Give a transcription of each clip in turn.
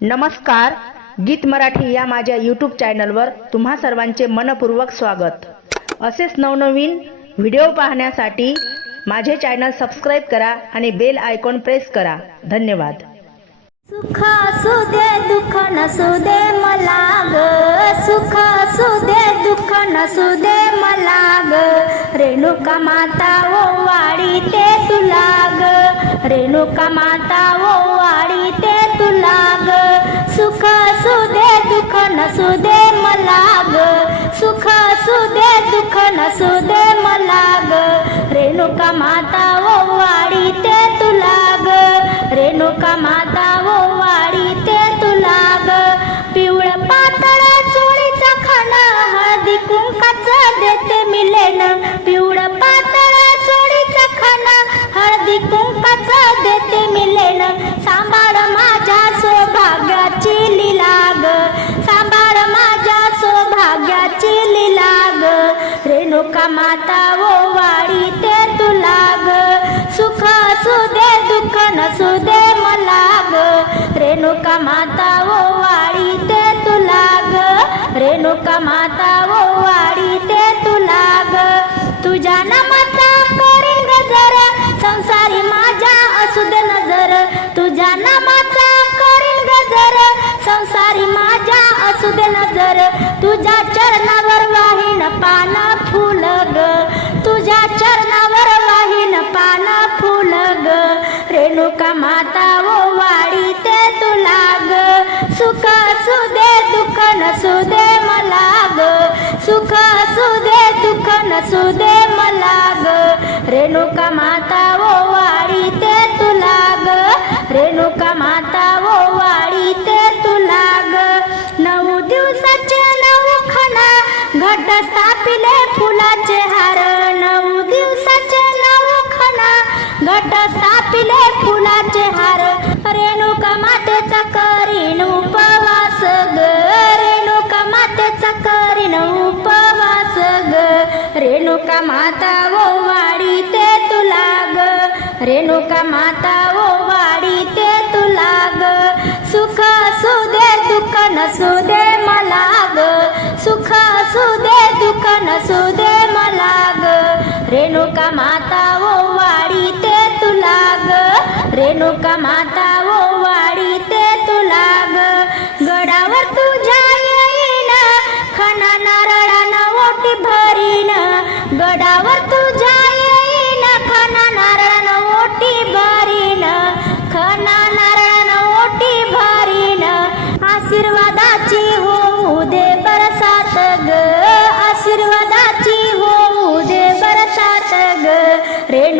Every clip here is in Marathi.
नमस्कार गीत मराठी या माझ्या यूट्यूब चॅनलवर तुम्हा सर्वांचे मनपूर्वक स्वागत. असेच नवनवीन व्हिडिओ पाहण्यासाठी माझे चॅनल सबस्क्राईब करा आणि बेल आयकॉन प्रेस करा. धन्यवाद. सुख असू दे दुःख नसू दे मला ग. सुख असू दे दुःख नसू दे मला ग. रेणुका माता ओ वाडी ते तुला ग. रेणुका माता ओ नसू दे मला ग. सुख असू दे दुःख नसू दे मला ग. रेणुका माता ओ वाडी ते तुला ग. रेणुका माता ओ वाडी ते तुला ग. पिवळ पातळ चोळीचा खाना हळदी कुंकाच देते मिलेन पिवळ पातळ चोळीचा खाना हळदी कुंकाच देते मिलेन रेणुका माता वो वाडी ते तुला ग सुख असू दे दुःख नसू दे मला ग रेणुका माता वो वाडी ते तुला ग रेणुका माता वो वाडी ते तुला ग तुझ्या नामाचा करीन गजर संसारी माझ्या असू दे नजर. तुझ्या नामाचा करीन गजर संसारी माझ्या असू दे नजर. तुझ्या चरणावर का माता ओ वाडी ते तुला ग सुख असू दे दुःख नसू दे मला ग सुख असू दे दुःख नसू दे मला ग रेणुका माता ओ वाडी ते तुला ग रेणुका माता ओ वाडी ते तुला ग नऊ दिवसाचे नऊ खणा घट स्थापिले फुलाचे हार. नऊ दिवसाचे नऊ खणा घट स्थापिले रेणुका माता वो वाडी ते तुला ग. रेणुका माता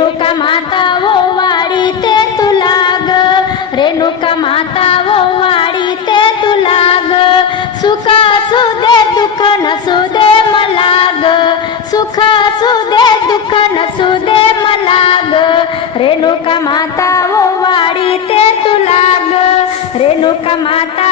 रेणुका माता वो वाडी ते तुला ग रेणुका माता वो वाडी ते तुला ग सुख असू दे दुःख नसू दे मला ग सुख असू दे दुःख नसू दे मला ग रेणुका माता वो वाडी ते तुला ग रेणुका माता